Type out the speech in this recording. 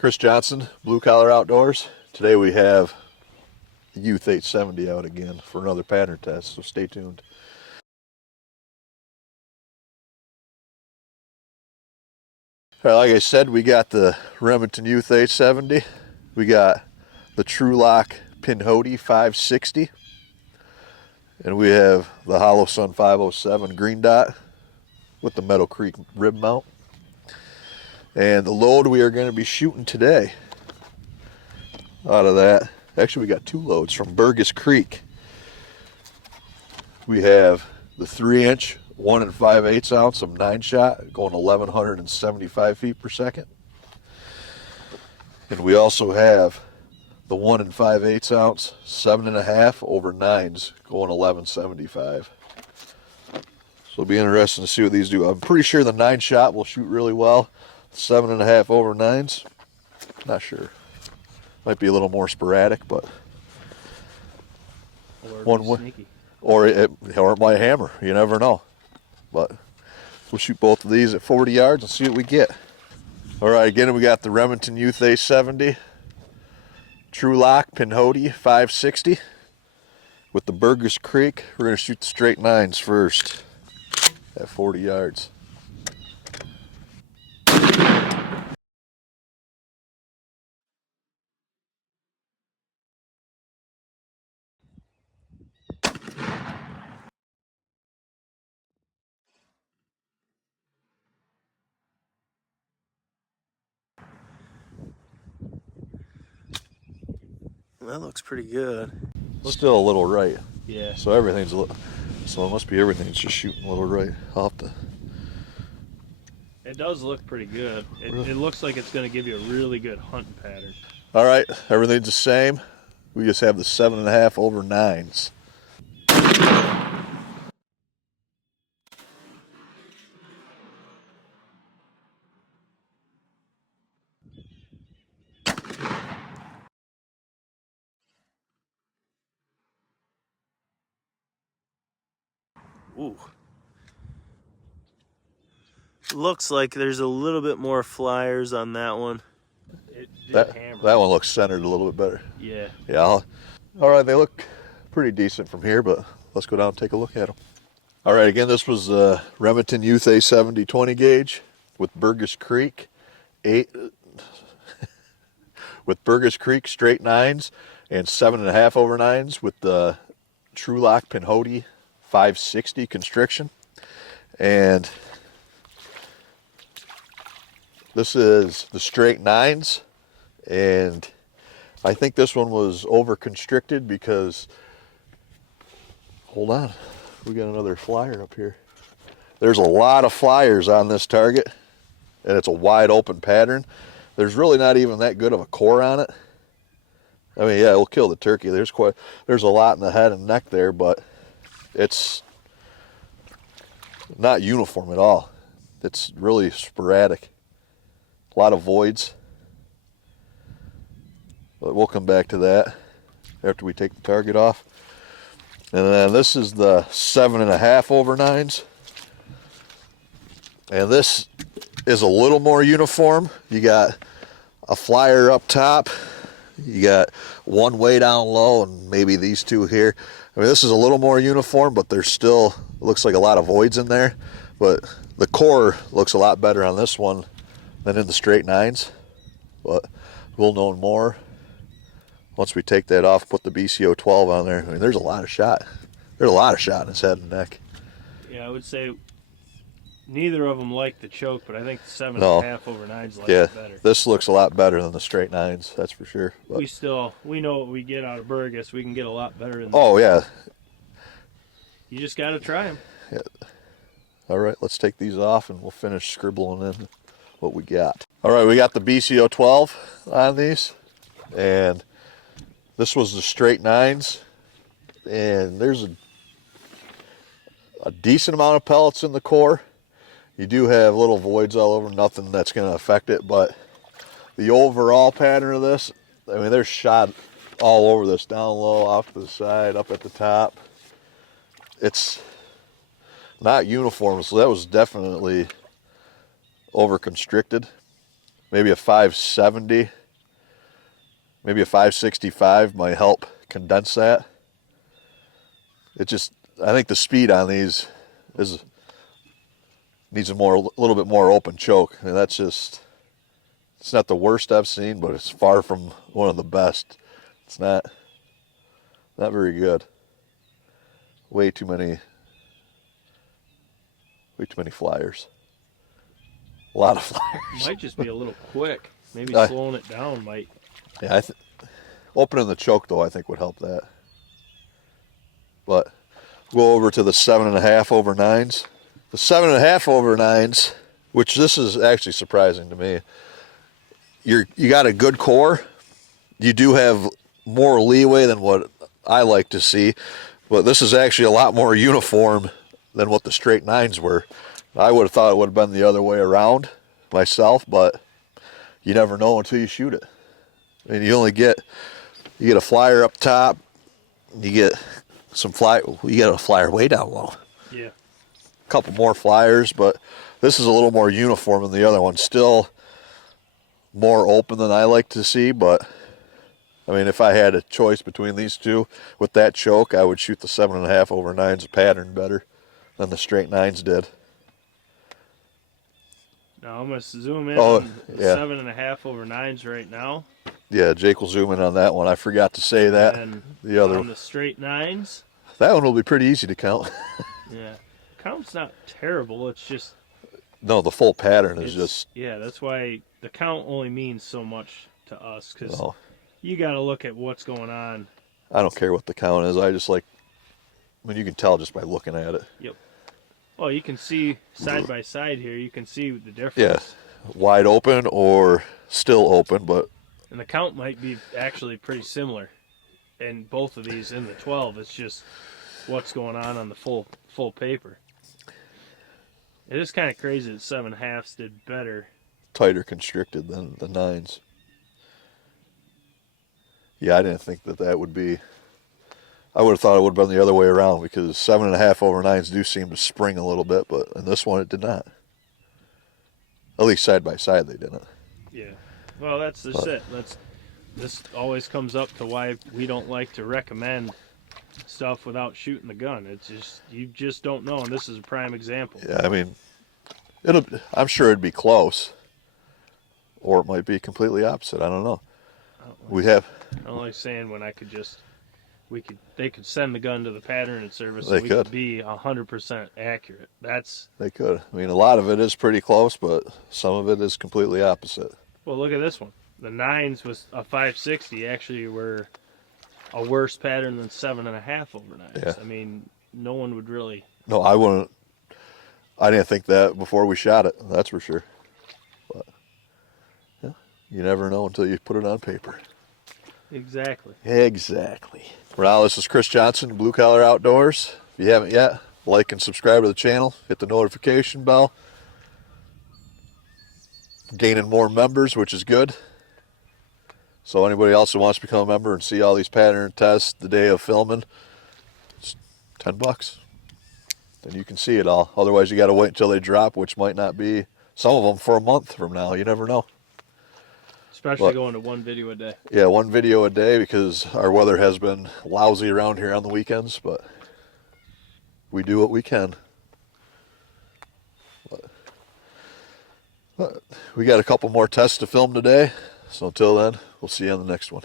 Chris Johnson, Blue Collar Outdoors. Today we have the Youth 870 out again for another pattern test, so stay tuned. All right, like I said, we got the Remington Youth 870. We got the Trulock Pinhoti 560. And we have the Hollow Sun 507 green dot with the Meadow Creek rib mount. And the load we are going to be shooting today out of that, actually we got two loads from BURGESS CREEK. We have the 3-inch 1 5/8 ounce of 9-shot going 1,175 feet per second. And we also have the 1 5/8 ounce 7.5 over 9s going 1175. So it'll be interesting to see what these do. I'm pretty sure the 9-shot will shoot really well. 7.5 over 9s, not sure. Might be a little more sporadic, but one way, or it might hammer. You never know. But we'll shoot both of these at 40 yards and see what we get. All right, again we got the Remington Youth 870, Trulock Pinhoti 560 with the BURGESS CREEK. We're going to shoot the straight 9s first at 40 yards. That looks pretty good. Still a little right. Yeah. So everything's so it must be everything's just shooting a little right. I'll have to. It does look pretty good. It looks like it's going to give you a really good hunting pattern. All right, everything's the same. We just have the 7.5 over 9s. Ooh. Looks like there's a little bit more flyers on that one. That one looks centered a little bit better. Yeah. Yeah. All right, they look pretty decent from here, but let's go down and take a look at them. All right, again, this was Remington Youth 870 20 gauge with BURGESS CREEK with BURGESS CREEK straight 9s and 7.5 over 9s with the Trulock Pinhoti 560 constriction. And this is the straight 9s, and I think this one was over constricted because, hold on, we got another flyer up here. There's a lot of flyers on this target, and it's a wide open pattern. There's really not even that good of a core on it. I mean, yeah, it'll kill the turkey. There's a lot in the head and neck there, but it's not uniform at all. It's really sporadic. A lot of voids. But we'll come back to that after we take the target off. And then this is the 7.5 over 9s. And this is a little more uniform. You got a flyer up top. You got one way down low and maybe these two here. I mean, this is a little more uniform, but there's still, it looks like a lot of voids in there. But the core looks a lot better on this one than in the straight 9s. But we'll know more once we take that off, put the BCO 12 on there. I mean, there's a lot of shot. There's a lot of shot in his head and neck. Yeah, I would say neither of them like the choke, but I think the 7.5 over 9s like it better. This looks a lot better than the straight 9s, that's for sure. But we know what we get out of BURGESS. We can get a lot better than oh, yeah. You just got to try them. Yeah. All right, let's take these off and we'll finish scribbling in what we got. All right, we got the BCO 12 on these, and this was the straight 9s, and there's a decent amount of pellets in the core. You do have little voids all over, nothing that's going to affect it, but the overall pattern of this, I mean, there's shot all over this, down low, off to the side, up at the top. It's not uniform, so that was definitely over constricted. maybe a 570, maybe a 565 might help condense that. It just, I think the speed on these needs a little bit more open choke. I mean, that's just, it's not the worst I've seen, but it's far from one of the best. It's not very good. Way too many flyers. A lot of flyers. Might just be a little quick. Maybe slowing it down might. Yeah, opening the choke though, I think would help that. But go over to the 7.5 over 9s. The 7.5 over 9s, which this is actually surprising to me. You got a good core. You do have more leeway than what I like to see, but this is actually a lot more uniform than what the straight 9s were. I would have thought it would have been the other way around myself, but you never know until you shoot it. I mean, you get a flyer up top, you get a flyer way down low. Yeah. A couple more flyers, but this is a little more uniform than the other one. Still more open than I like to see, but I mean, if I had a choice between these two with that choke, I would shoot the 7.5 over 9s pattern better than the straight 9s did. Now I'm going to zoom in on the 7.5 over 9s right now. Yeah, Jake will zoom in on that one. I forgot to say that. And the other on the straight 9s. That one will be pretty easy to count. Yeah. Count's not terrible. It's just. No, the full pattern is just. Yeah, that's why the count only means so much to us, because you got to look at what's going on. I don't care what the count is. I just like. I mean, you can tell just by looking at it. Yep. Well, you can see side by side here. You can see the difference. Yeah, wide open or still open, but. And the count might be actually pretty similar in both of these in the 12. It's just what's going on the full paper. It is kind of crazy that 7.5s did better. Tighter constricted than the 9s. Yeah, I didn't think that would be. I would have thought it would have been the other way around, because 7.5 over 9s do seem to spring a little bit, but in this one it did not. At least side by side they didn't. Yeah. Well, that's just it. This always comes up to why we don't like to recommend stuff without shooting the gun. It's just, you just don't know, and this is a prime example. Yeah, I mean, I'm sure it'd be close, or it might be completely opposite. I don't know. I don't like saying when they could send the gun to the patterning service and we could be 100% accurate. They could. I mean, a lot of it is pretty close, but some of it is completely opposite. Well, look at this one. The 9s with a 560 actually were a worse pattern than 7.5 over 9s. Yeah. I mean, no one would really. No, I wouldn't. I didn't think that before we shot it. That's for sure. But yeah, you never know until you put it on paper. Exactly. Well, this is Chris Johnson, Blue Collar Outdoors. If you haven't yet, like and subscribe to the channel. Hit the notification bell. Gaining more members, which is good. So anybody else who wants to become a member and see all these pattern tests the day of filming, it's $10. Then you can see it all. Otherwise, you got to wait until they drop, which might not be, some of them, for a month from now. You never know. Especially going to one video a day. Yeah, one video a day, because our weather has been lousy around here on the weekends, but we do what we can. But we got a couple more tests to film today, so until then, we'll see you on the next one.